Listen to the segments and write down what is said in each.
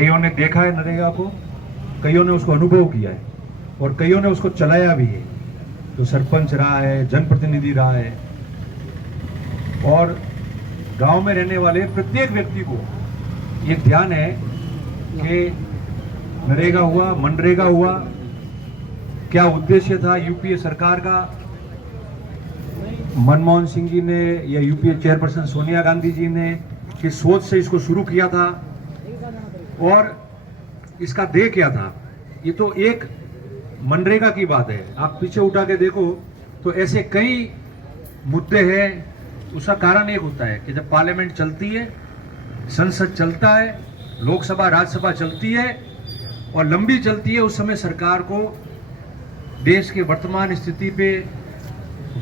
कईयों ने देखा है नरेगा को, कईयों ने उसको अनुभव किया है और कईयों ने उसको चलाया भी है। तो सरपंच रहा है, जनप्रतिनिधि रहा है, और गांव में रहने वाले प्रत्येक व्यक्ति को ये ध्यान है कि नरेगा हुआ, मनरेगा हुआ, क्या उद्देश्य था यूपीए सरकार का, मनमोहन सिंह जी ने या यूपीए चेयरपर्सन सोनिया गांधी जी ने किस सोच से इसको शुरू किया था और इसका ध्येय क्या था। ये तो एक मनरेगा की बात है, आप पीछे उठा के देखो तो ऐसे कई मुद्दे हैं। उसका कारण एक होता है कि जब पार्लियामेंट चलती है, संसद चलता है, लोकसभा राज्यसभा चलती है और लंबी चलती है, उस समय सरकार को देश के वर्तमान स्थिति पे,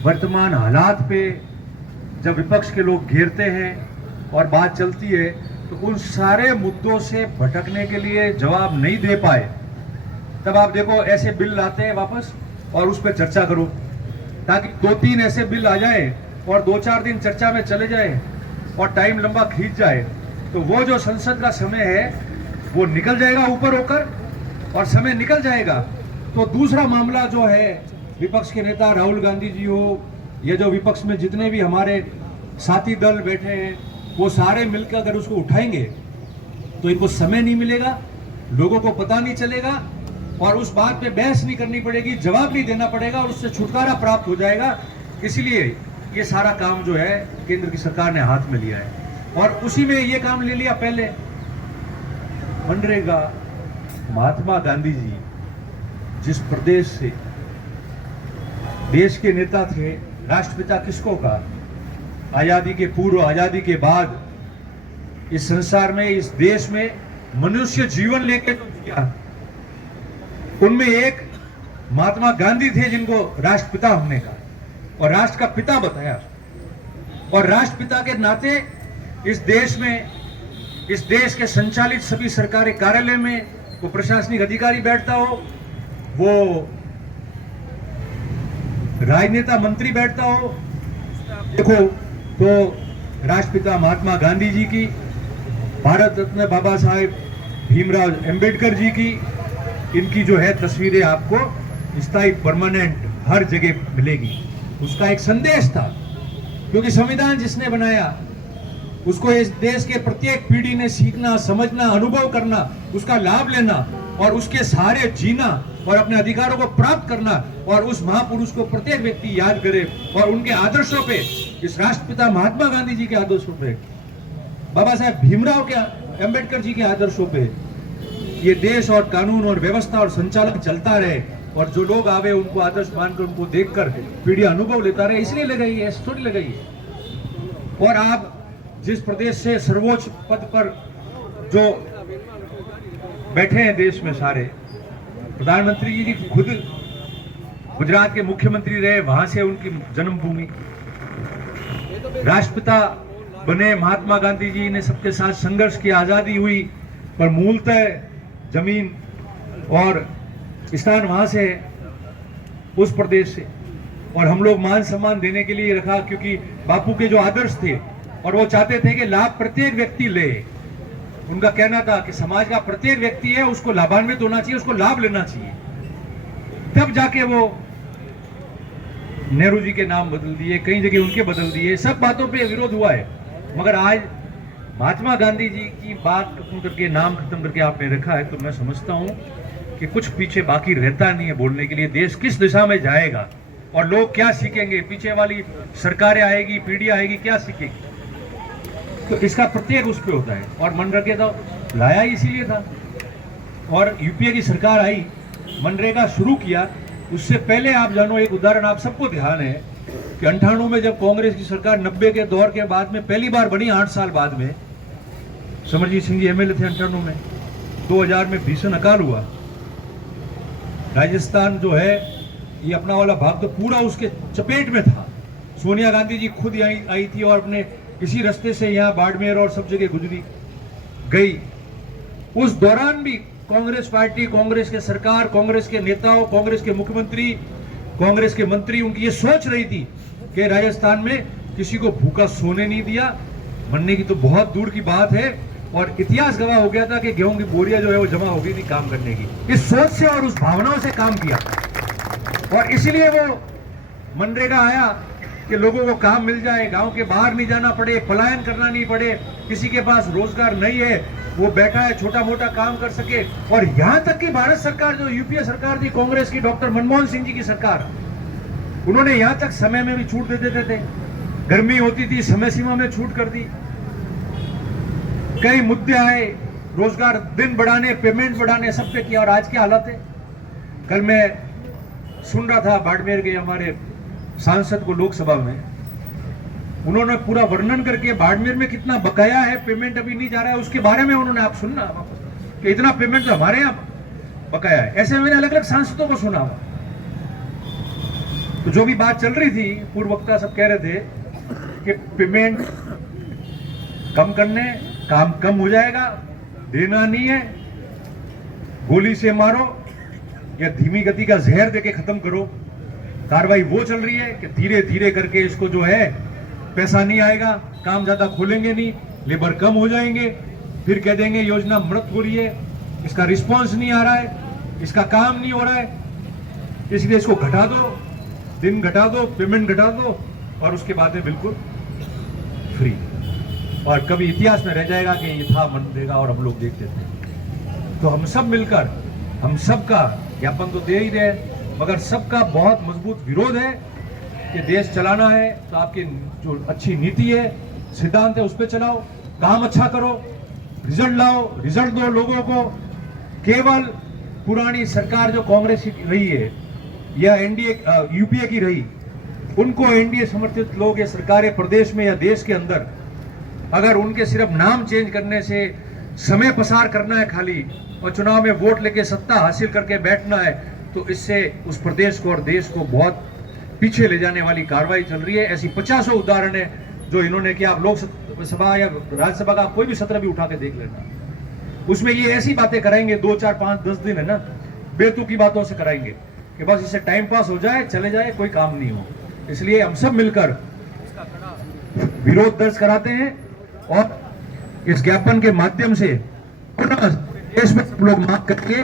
वर्तमान हालात पे जब विपक्ष के लोग घेरते हैं और बात चलती है तो उन सारे मुद्दों से भटकने के लिए जवाब नहीं दे पाए, तब आप देखो ऐसे बिल लाते हैं वापस और उस पर चर्चा करो, ताकि 2-3 ऐसे बिल आ जाए और 2-4 दिन चर्चा में चले जाए और टाइम लंबा खींच जाए, तो वो जो संसद का समय है वो निकल जाएगा ऊपर होकर, और समय निकल जाएगा तो दूसरा मामला जो है, विपक्ष के नेता राहुल गांधी जी हो, ये जो विपक्ष में जितने भी हमारे साथी दल बैठे हैं, वो सारे मिलकर अगर उसको उठाएंगे तो इनको समय नहीं मिलेगा, लोगों को पता नहीं चलेगा और उस बात पे बहस नहीं करनी पड़ेगी, जवाब नहीं देना पड़ेगा और उससे छुटकारा प्राप्त हो जाएगा। इसलिए ये सारा काम जो है केंद्र की सरकार ने हाथ में लिया है और उसी में ये काम ले लिया। पहले मनरेगा, महात्मा गांधी जी जिस प्रदेश से देश के नेता थे, राष्ट्रपिता किसको कहा, आजादी के पूर्व, आजादी के बाद इस संसार में, इस देश में मनुष्य जीवन लेके जिया, उनमें एक महात्मा गांधी थे जिनको राष्ट्रपिता हमने कहा और राष्ट्र का पिता बताया। और राष्ट्रपिता के नाते इस देश में, इस देश के संचालित सभी सरकारी कार्यालय में वो प्रशासनिक अधिकारी बैठता हो, वो राजनेता मंत्री बैठता हो, देखो तो राष्ट्रपिता महात्मा गांधी जी की, भारत रत्न बाबा साहेब भीमराव अंबेडकर जी की, इनकी जो है तस्वीरें आपको स्थायी परमानेंट हर जगह मिलेगी। उसका एक संदेश था, क्योंकि संविधान जिसने बनाया उसको इस देश के प्रत्येक पीढ़ी ने सीखना, समझना, अनुभव करना, उसका लाभ लेना और उसके सहारे जीना और अपने अधिकारों को प्राप्त करना, और उस महापुरुष को प्रत्येक व्यक्ति याद करे और उनके आदर्शों पे, इस राष्ट्रपिता महात्मा गांधी जी के आदर्शों पे, बाबा साहेब भीमराव के अंबेडकर जी के आदर्शों पे ये देश और कानून और व्यवस्था और संचालन चलता रहे और जो लोग आवे उनको आदर्श मानकर, उनको देखकर पीढ़ी अनुभव लेता रहे। इसलिए लगाई है, ऐसे थोड़ी लगाई है। और आप जिस प्रदेश से सर्वोच्च पद पर जो बैठे हैं देश में सारे, प्रधानमंत्री जी खुद गुजरात के मुख्यमंत्री रहे, वहां से उनकी जन्मभूमि, राष्ट्रपिता बने महात्मा गांधी जी ने सबके साथ संघर्ष किया, आजादी हुई, पर मूलतः जमीन और स्थान वहां से है, उस प्रदेश से। और हम लोग मान सम्मान देने के लिए रखा, क्योंकि बापू के जो आदर्श थे और वो चाहते थे कि लाभ प्रत्येक व्यक्ति ले। उनका कहना था कि समाज का प्रत्येक व्यक्ति है, उसको लाभान्वित होना चाहिए, उसको लाभ लेना चाहिए। तब जाके वो नेहरू जी के नाम बदल दिए, कई जगह उनके बदल दिए, सब बातों पे विरोध हुआ है। मगर आज महात्मा गांधी जी की बात खत्म करके, नाम खत्म करके आपने रखा है, तो मैं समझता हूं कि कुछ पीछे बाकी रहता नहीं है बोलने के लिए। देश किस दिशा में जाएगा और लोग क्या सीखेंगे, पीछे वाली सरकारें आएगी, पीढ़ी आएगी, क्या सीखेगी, तो इसका प्रत्येक उस पर होता है। और मनरेगा तो लाया ही इसीलिए था, और यूपीए की सरकार आई, मनरेगा शुरू किया। उससे पहले आप जानो, एक उदाहरण आप सबको ध्यान है कि 98 में जब कांग्रेस की सरकार 90 के दौर के बाद में पहली बार बनी, 8 साल बाद में, समरजीत सिंह जी एमएलए थे 98 में, 2000 में भीषण अकाल हुआ। राजस्थान जो है ये अपना वाला भाग तो पूरा उसके चपेट में था। सोनिया गांधी जी खुद यहीं आई थी और अपने इसी रास्ते से यहाँ बाड़मेर और सब जगह गुजरी गई। उस दौरान भी कांग्रेस पार्टी, कांग्रेस के सरकार, कांग्रेस के नेताओं, कांग्रेस के मुख्यमंत्री, कांग्रेस के मंत्री, उनकी ये सोच रही थी कि राजस्थान में किसी को भूखा सोने नहीं दिया। मरने की तो बहुत दूर की बात है, और इतिहास गवाह हो गया था कि गेहूं की बोरियां जो है वो जमा हो गई थी काम करने की। इस सोच से और उस भावनाओं से काम किया और इसलिए वो मनरेगा आया कि लोगों को काम मिल जाए, गांव के बाहर नहीं जाना पड़े, पलायन करना नहीं पड़े, किसी के पास रोजगार नहीं है वो बैठा है छोटा मोटा काम कर सके। और यहां तक कि भारत सरकार जो यूपीए सरकार थी, कांग्रेस की, डॉक्टर मनमोहन सिंह जी की सरकार, उन्होंने यहां तक समय में भी छूट दे देते थे। गर्मी होती थी समय सीमा में छूट कर दी। कई मुद्दे आए, रोजगार दिन बढ़ाने, पेमेंट बढ़ाने, सब पे किया। और आज क्या हालत है? कल मैं सुन रहा था बाड़मेर के हमारे सांसद को लोकसभा में, उन्होंने पूरा वर्णन करके बाड़मेर में कितना बकाया है, पेमेंट अभी नहीं जा रहा है, उसके बारे में उन्होंने, आप सुनना कि इतना पेमेंट तो हमारे यहाँ बकाया है। ऐसे मैंने अलग अलग सांसदों को सुना हुआ। तो जो भी बात चल रही थी, पूर्व वक्ता सब कह रहे थे कि पेमेंट कम करने, काम कम हो जाएगा, देना नहीं है, गोली से मारो या धीमी गति का जहर देके खत्म करो। कार्रवाई वो चल रही है कि धीरे धीरे करके इसको जो है पैसा नहीं आएगा, काम ज्यादा खोलेंगे नहीं, लेबर कम हो जाएंगे, फिर कह देंगे योजना मृत हो रही है, इसका रिस्पांस नहीं आ रहा है, इसका काम नहीं हो रहा है, इसलिए इसको घटा दो, दिन घटा दो, पेमेंट घटा दो और उसके बाद में बिल्कुल फ्री। और कभी इतिहास में रह जाएगा कि ये था मनरेगा और हम लोग देखते थे। तो हम सब मिलकर, हम सबका ज्ञापन तो दे ही रहे, मगर सबका बहुत मजबूत विरोध है कि देश चलाना है तो आपकी जो अच्छी नीति है, सिद्धांत है, उस पर चलाओ, काम अच्छा करो, रिजल्ट लाओ, रिजल्ट दो लोगों को। केवल पुरानी सरकार जो कांग्रेस की रही है या एनडीए यूपीए की रही, उनको एनडीए समर्थित लोग, ये सरकारें प्रदेश में या देश के अंदर, अगर उनके सिर्फ नाम चेंज करने से समय पसार करना है खाली और चुनाव में वोट लेके सत्ता हासिल करके बैठना है, तो इससे उस प्रदेश को और देश को बहुत पीछे ले जाने वाली कार्रवाई चल रही है। ऐसी 50 उदाहरण है जो इन्होंने किया। आप लोकसभा या राज्यसभा का कोई भी सत्र भी उठा के देख लेना, उसमें ये ऐसी बातें कराएंगे 2, 4, 5, 10 दिन है ना, बेतुकी बातों से कराएंगे कि बस इससे टाइम पास हो जाए, चले जाए, कोई काम नहीं हो। इसलिए हम सब मिलकर विरोध दर्ज कराते हैं और इस ज्ञापन के माध्यम से देश में सब लोग मांग करके